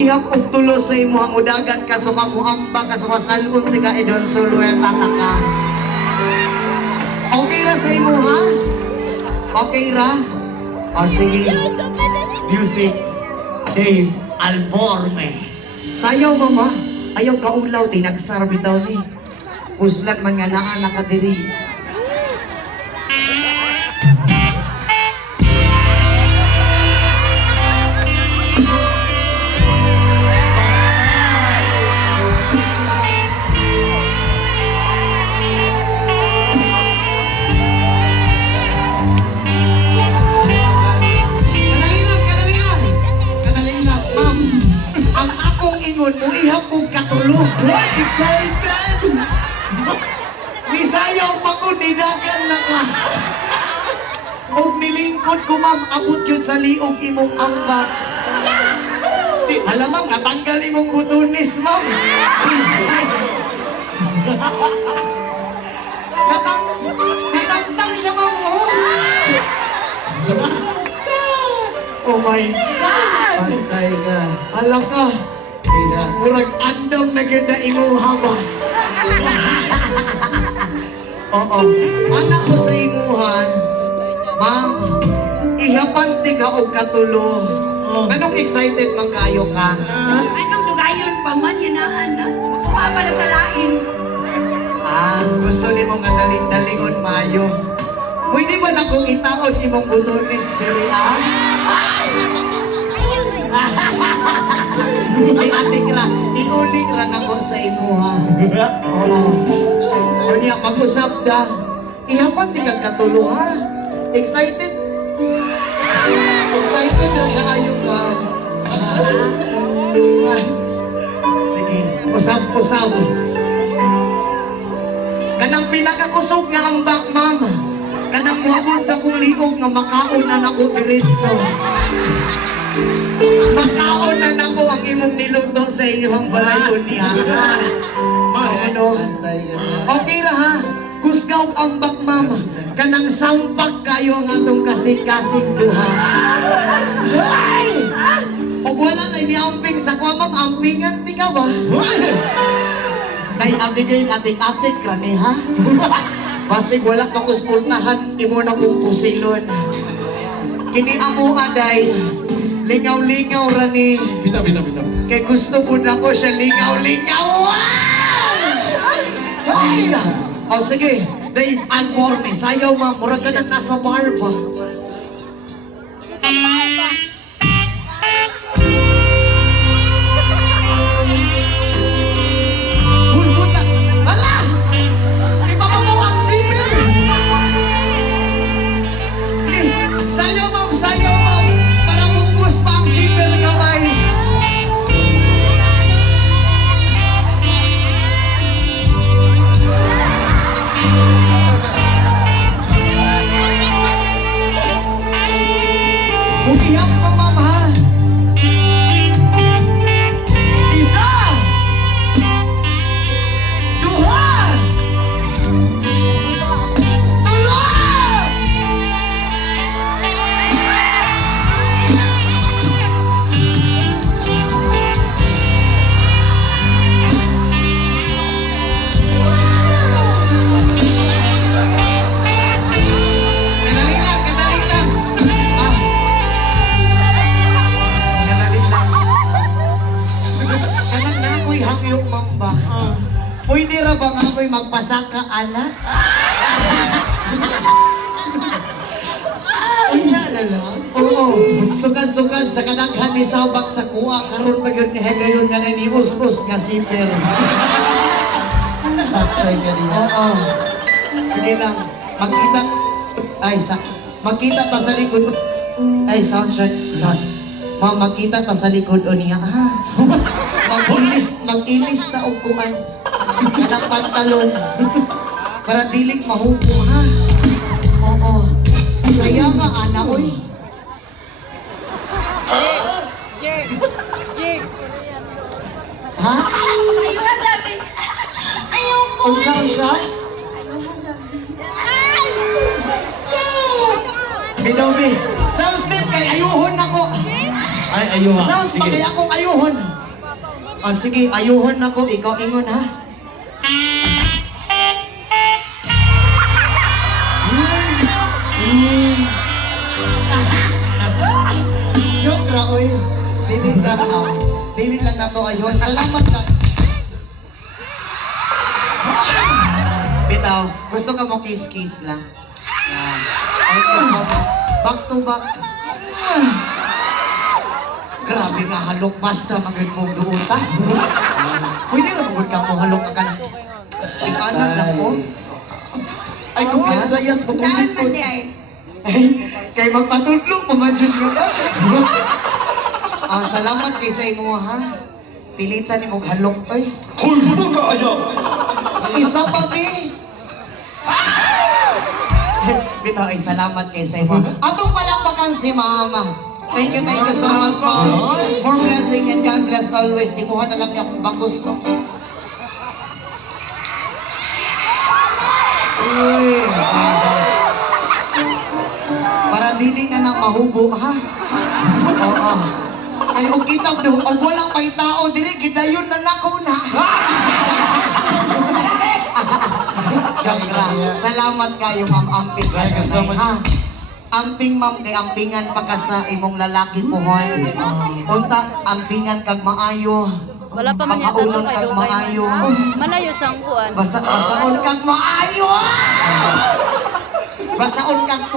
Ihap og tulo sa imo ang udagat ka sa makuamba ka sa masalon tiga Edon Sulueta ka. Okay ra sa imo ha? Okay ra? O sige. Music. Dave Alborme. Sayaw mama. Ayaw kaulaw tinagsar bitaw ni. Puslan man nga naa nakadiri. Ingon mo ihapog katulog. What? Excited! Misayaw pa ko, nidagan na ka. Huwag nilingkod ko, ma'am, abot yun sa liog imong ambak. Alamang, natanggal imong butunis, ma'am. Natangtang siya, ma'am. Oh my God! Patay ka. Alam ka. Kaya, Murag andam na gyud na imong haba. Oo. Anak ko sa imuhan, ma'am, ihapan ti ka og katulo. Anong excited man kayo ka? Anong dugayon pa man yanaan na? Makuha pa na sa lain. Gusto nimo nga daling-dalingon mayo. Pwede ba na kong itaon imong butones diri Atik ra, iuling ra nako sa imo ha. Oo. Unya mag-usap da. Ihapan ti kag katulo ha. Excited? Excited na kaayo ka. Sige, usap. Kanang pinakakusog nga ang back, ma'am. Kanang muabot sa kuliog nga makaon na nako diretso. Makaon na nako ang imong niluto sa inyong balayon niya. Ano? patay ka na. Okay ra ha. Kusgaw ang bak, ma'am. Kanang sampag kayo ang atong kasing-kasing duha. Ay! O wala lang niamping sa kwa, ma'am. Ampingan ti ka ba? Kay abigay atik-atik ka ni ha? Basig wala ka kuspultahan, imo na kong pusilon. Kini amo aday, lingaw-lingaw ra ni. Bitaw. Kay gusto po na ko siya lingaw-lingaw. Ay! O sige, Dave Alborme, sayaw ma, murag ka na nasa bar pa. Hulbuta! Hala! Ipapabawa ang sipil! Sayaw ma'am, para mubos pa ang sipil kamay. Bukihap ko, ma'am, ha? Isa! Duha! Tulo! Kadali lang. Kadali lang. Kanang na ako'y hangyok, ma'am ba? Pwede ra ba nga ako'y magpasaka, anak? Unya na lang? Oo. Sugad-sugad sa kadaghan ni Sabak sa kuha. Karoon pa yun gayon nga na ni Us-Us nga siper. Patay ka niya. Oo. Sige lang. Magkita. Magkita ta sa likod. Ay, soundtrack. Magkita ta sa likod o niya. Mag-ilis sa upuan. Kanang pantalon. Para dilik mahupo, ha? Oo. Saya nga, ana, oy. Jig. Ha? Ayaw na sabi. Ayaw ko. Unsa? Binobi. Sound step kay ayuhon ako. Ay, ayun nga. Sounds Sige. magaya akong ayuhon. O sige, ayuhon ako, ikaw ingon ha. Joke ra, oy. Dilit lang na. Dilit lang na to ayun. Salamat ka. Bitaw, gusto ka mo kiss-kiss lang? Yan. Thank you so much. Back to back. Grabe nga halok, basta magod mong doon ta. Pwede na magod ka mo halok ka na. Ikanan lang po. Ay, kung sayas, kung Saan isip ko. man di ay? Ay, kay magpatulog, pumadyon ka ba? Salamat kay sa imo ha. Pilitan ni mong halok ay. Hoy, ano ka ayo? Isa pa ni. Bito ay salamat kay sa imo. Atong palakpakan si Mama. Thank you so much, Mom. For blessing and God bless always. Imuha na lang niya kung bang gusto. Uy, para dili na nang mahubo, ha? Oo. Ay, og kita do, og walang may tao diri, gidayon na nako na. Joke lang. Salamat kayo, Ma'am Amping. Thank you so much. Ha? Amping, Ma'am, kay ampingan pa ka sa imong lalaki po, hoy. Unta, ampingan kag maayo. Wala pa man yata ito Makaunon kay kag Dugay. maayo. Malayo sa kuan. Basaon kag maayo. Basaon kag